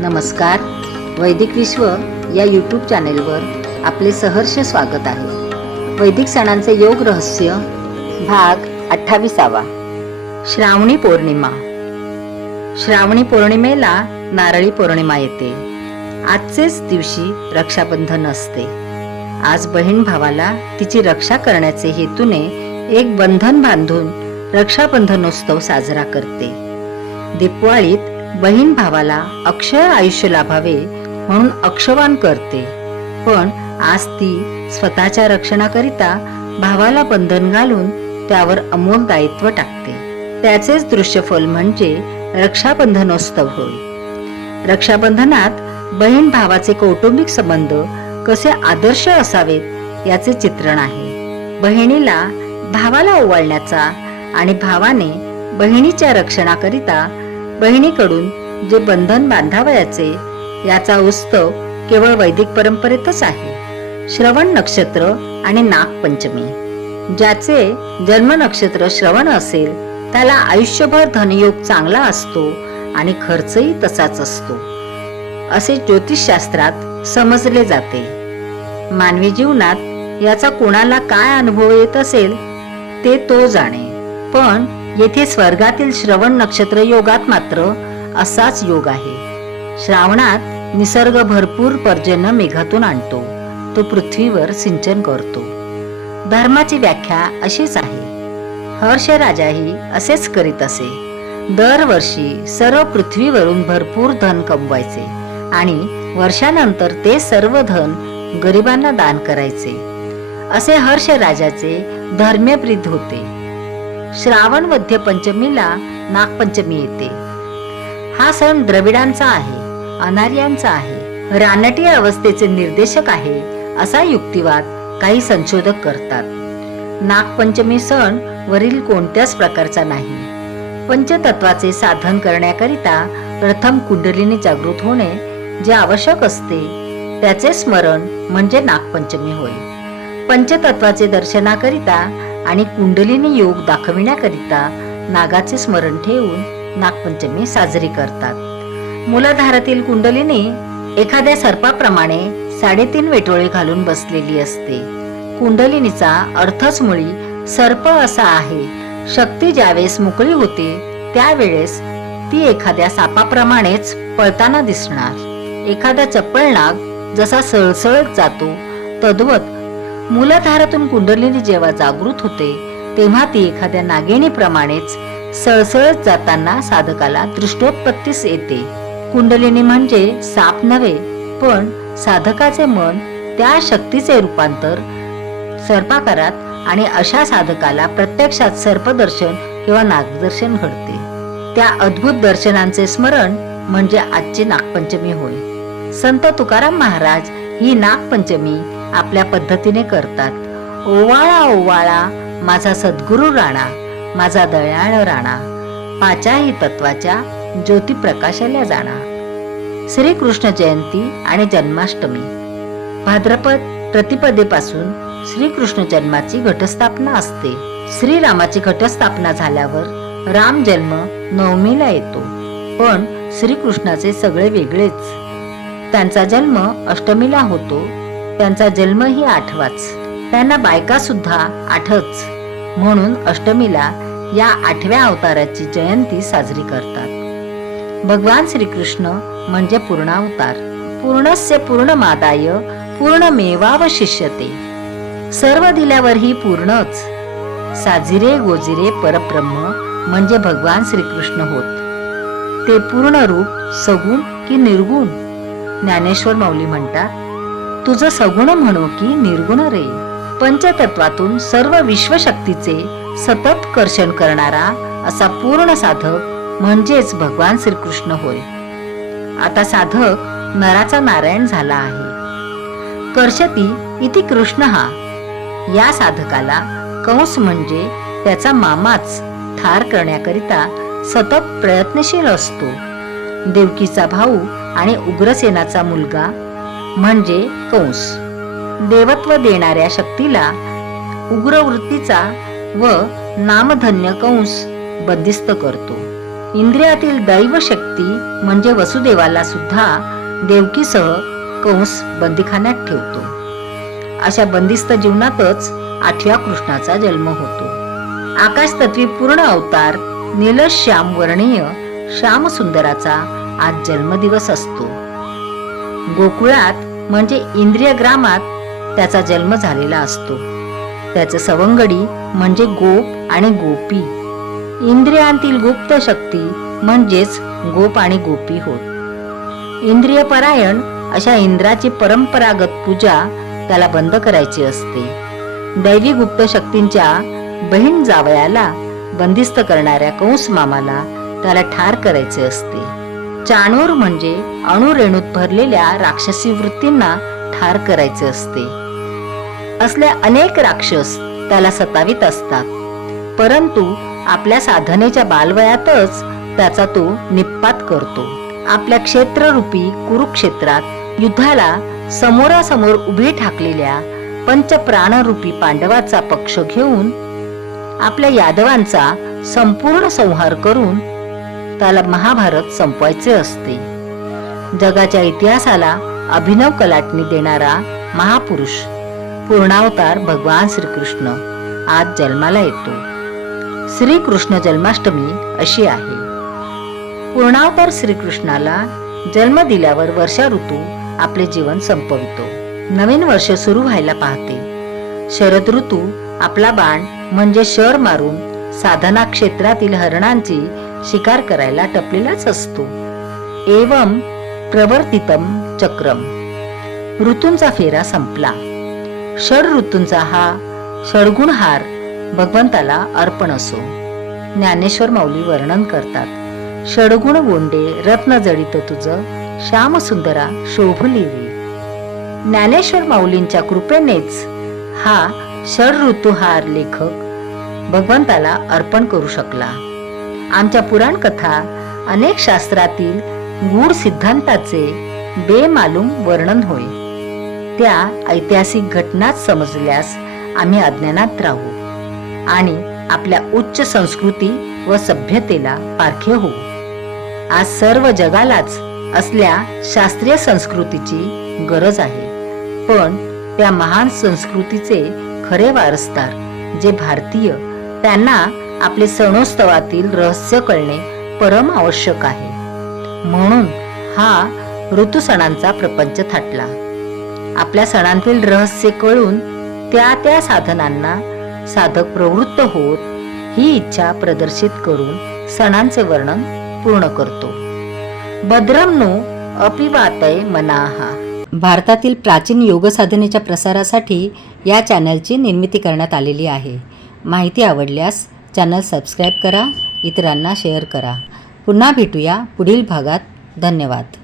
नमस्कार. वैदिक विश्व या यूट्यूब चॅनेलवर आपले सहर्ष स्वागत आहे. वैदिक सणांचे योग रहस्य भाग 28. श्रावणी पौर्णिमा. श्रावणी पौर्णिमेला नारळी पौर्णिमा येते. आजचेच दिवशी रक्षाबंधन असते. आज बहीण भावाला तिची रक्षा करण्याचे हेतूने एक बंधन बांधून रक्षाबंधनोत्सव साजरा करते. दिवाळीत बहीण भावाला अक्षय आयुष्य लाभावे म्हणून अक्षवान करते, पण आज ती स्वतःच्या रक्षणाकरिता भावाला बंधन घालून त्यावर अमोल दायित्व टाकते. त्याचेच दृश्यफल म्हणजे रक्षाबंधनोत्सव होय. रक्षाबंधनात बहीण भावाचे कौटुंबिक संबंध कसे आदर्श असावेत याचे चित्रण आहे. बहिणीला भावाला ओवाळण्याचा आणि भावाने बहिणीच्या रक्षणाकरिता बहिणीकडून जे बंधन बांधावयाचे याचा उत्सव केवळ वैदिक परंपरेतच आहे. श्रवण नक्षत्र आणि नागपंचमी. ज्याचे जन्म नक्षत्र श्रवण असेल त्याला आयुष्यभर धनयोग चांगला असतो आणि खर्चही तसाच असतो असे ज्योतिषशास्त्रात समजले जाते. मानवी जीवनात याचा कोणाला काय अनुभव येत असेल ते तो जाणे, पण येथे स्वर्गातील श्रवण नक्षत्र योगात मात्र असाच योग आहे. श्रावणात निसर्ग भरपूर पर्जन्य मेघातून आणतो. तो पृथ्वीवर सिंचन करतो. धर्माची व्याख्या अशीच आहे. हर्ष राजाही असेच करीत असे. दरवर्षी सर्व पृथ्वीवरून भरपूर धन कमवायचे आणि वर्षानंतर ते सर्व धन गरिबांना दान करायचे असे हर्ष राजाचे धर्मप्रीत होते. श्रावण वद्य पंचमीला नागपंचमी येते. हा सण द्रविडांचा आहे, अनार्यांचा आहे, रानटी अवस्थेचे निर्देशक आहे असा युक्तिवाद काही संशोधक करतात. नागपंचमी सण वरील कोणत्याच प्रकारचा नाही. पंचतत्वाचे साधन करण्याकरिता प्रथम कुंडलिनी जागृत होणे जे आवश्यक असते त्याचे स्मरण म्हणजे नागपंचमी होय. पंचतत्वाचे दर्शनाकरिता आणि कुंडलिनी योग दाखविण्याकरिता नागाचे स्मरण ठेवून नागपंचमी साजरी करतात. मूलाधारातील कुंडलिनी एखाद्या सर्पाप्रमाणे 3.5 वेटोळे घालून बसलेली असते. कुंडलिनीचा अर्थच मुळी सर्प असा आहे. शक्ती ज्यावेळेस मोकळी होते त्यावेळेस ती एखाद्या सापाप्रमाणेच पळताना दिसणार. एखादा चप्पल नाग जसा सळसळत जातो तद्वत मूलाधारातून कुंडलिनी जेव्हा जागृत होते तेव्हा ती एखाद्या नागिणीप्रमाणेच सळसळत जाताना साधकाला दृष्टोत्पत्तीस येते. कुंडलिनी म्हणजे साप नव्हे, पण साधकाचे मन त्या शक्तीचे रूपांतर सर्पाकारात आणि अशा साधकाला प्रत्यक्षात सर्पदर्शन किंवा नागदर्शन घडते. त्या अद्भुत दर्शनांचे स्मरण म्हणजे आजची नागपंचमी होय. संत तुकाराम महाराज ही नागपंचमी आपल्या पद्धतीने करतात. ओवाळा ओवाळा माझा सद्गुरु राणा, माझा दयाळ राणा, पाचाही तत्वाच्या ज्योती प्रकाशाला जाणा. श्रीकृष्ण जयंती आणि जन्माष्टमी. भाद्रपद प्रतिपदेपासून श्रीकृष्ण जन्माची घटस्थापना असते. श्रीरामाची घटस्थापना झाल्यावर राम जन्म नवमीला येतो, पण श्रीकृष्णाचे सगळे वेगळेच. त्यांचा जन्म अष्टमीला होतो. त्यांचा जन्मही 8वाच. त्यांना बायका सुद्धा 8च, म्हणून अष्टमीला या 8व्या अवताराची जयंती साजरी करतात. भगवान श्रीकृष्ण म्हणजे पूर्णावतार. पूर्णस्य पूर्णमादाय पूर्णमेवावशिष्यते. सर्व दिल्यावरही पूर्णच. साजिरे गोजिरे परब्रह्म म्हणजे भगवान श्रीकृष्ण होत. ते पूर्ण रूप सगुण की निर्गुण. ज्ञानेश्वर माऊली म्हणतात, तुझं सगुण म्हणू की निर्गुण रे. पंचतत्वातून सर्व विश्वशक्तीचे सतत कर्षण करणारा असा पूर्ण साधक म्हणजेच भगवान श्रीकृष्ण होय. आता साधक नराचा नारायण झाला आहे. कर्षती इति कृष्ण हा. या साधकाला कंस म्हणजे त्याचा मामाच ठार करण्याकरिता सतत प्रयत्नशील असतो. देवकीचा भाऊ आणि उग्रसेनाचा मुलगा म्हणजे कंस देवत्व देणाऱ्या शक्तीला उग्रवृत्तीचा व नामधन्य कंस बंदिस्त करतो. इंद्रियातील दैवशक्ती म्हणजे वसुदेवाला सुद्धा देवकीसह कंस बंदीखान्यात ठेवतो. अशा बंदिस्त जीवनातच 8व्या कृष्णाचा जन्म होतो. आकाशतत्वी पूर्ण अवतार नीलश्याम वर्णीय श्यामसुंदराचा आज जन्मदिवस असतो. गोकुळात म्हणजे इंद्रिय ग्रामात त्याचा जन्म झालेला असतो. त्याचे सवंगडी म्हणजे गोप आणि गोपी. इंद्रियांतील गुप्त शक्ती म्हणजेच गोप आणि गोपी होत. इंद्रियपरायण अशा इंद्राची परंपरागत पूजा त्याला बंद करायची असते. दैवी गुप्त शक्तींच्या बहीण जावयाला बंदिस्त करणाऱ्या कंस मामाला त्याला ठार करायचे असते. चाणूर म्हणजे अणुरेणूत भरलेल्या राक्षसी वृत्तींना ठार करायचे असते. असल्या अनेक राक्षस त्याला सतावित असतात, परंतु आपल्या साधनेच्या बालवयातच त्याचा तो निप्पात करतो. आपल्या क्षेत्ररूपी कुरुक्षेत्रात युद्धाला समोरासमोर उभी ठाकलेल्या पंचप्राणरूपी पांडवाचा पक्ष घेऊन आपल्या यादवांचा संपूर्ण संहार करून त्याला महाभारत संपवायचे असते. जगाच्या इतिहासाला अभिनव कलाटणी देणारा महापुरुष पूर्णावतार भगवान श्रीकृष्ण आज जन्माला येतो. श्रीकृष्ण जन्माष्टमी अशी आहे. पूर्णावतार श्रीकृष्णाला जन्म दिल्यावर वर्षा ऋतू आपले जीवन संपवितो. नवीन वर्ष सुरू व्हायला पाहते. शरद ऋतू आपला बाण म्हणजे शर मारून साधना क्षेत्रातील हरणांची शिकार करायला टपलेलाच असतो. एवं प्रवर्तितम चक्रम. ऋतूंचा फेरा संपला. षड ऋतूंचा हा षडगुणहार भगवंताला अर्पण असो. ज्ञानेश्वर माऊली वर्णन करतात. षडगुण गोंडे रत्न जडित तुझ श्यामसुंदरा शोभली रे. ज्ञानेश्वर माऊलींच्या कृपेनेच हा षड ऋतुहार लेखक भगवंताला अर्पण करू शकला. आमच्या पुराण कथा अनेक शास्त्रातील गूढ सिद्धांताचे बेमालूम वर्णन होय. त्या ऐतिहासिक घटनाच समजल्यास आम्ही अज्ञानात राहू आणि आपल्या उच्च संस्कृती व सभ्यतेला पारखे होऊ. आज सर्व जगालाच असल्या शास्त्रीय संस्कृतीची गरज आहे, पण त्या महान संस्कृतीचे खरे वारसदार जे भारतीय, त्यांना आपले सणोत्सवातील रहस्य कळणे परम आवश्यक आहे. म्हणून हा ऋतू सणांचा प्रपंच थाटला. आपल्या सणांतील रहस्य कळून त्या त्या साधनांना साधक प्रवृत्त होत ही इच्छा प्रदर्शित करून सणांचे वर्णन पूर्ण करतो. भद्रम नो अपिवातय मनाहा. भारतातील प्राचीन योग साधनेच्या प्रसारासाठी या चॅनलची निर्मिती करण्यात आलेली आहे. माहिती आवडल्यास चॅनल सबस्क्राईब करा, इतरांना शेअर करा. पुन्हा भेटूया पुढील भागात. धन्यवाद.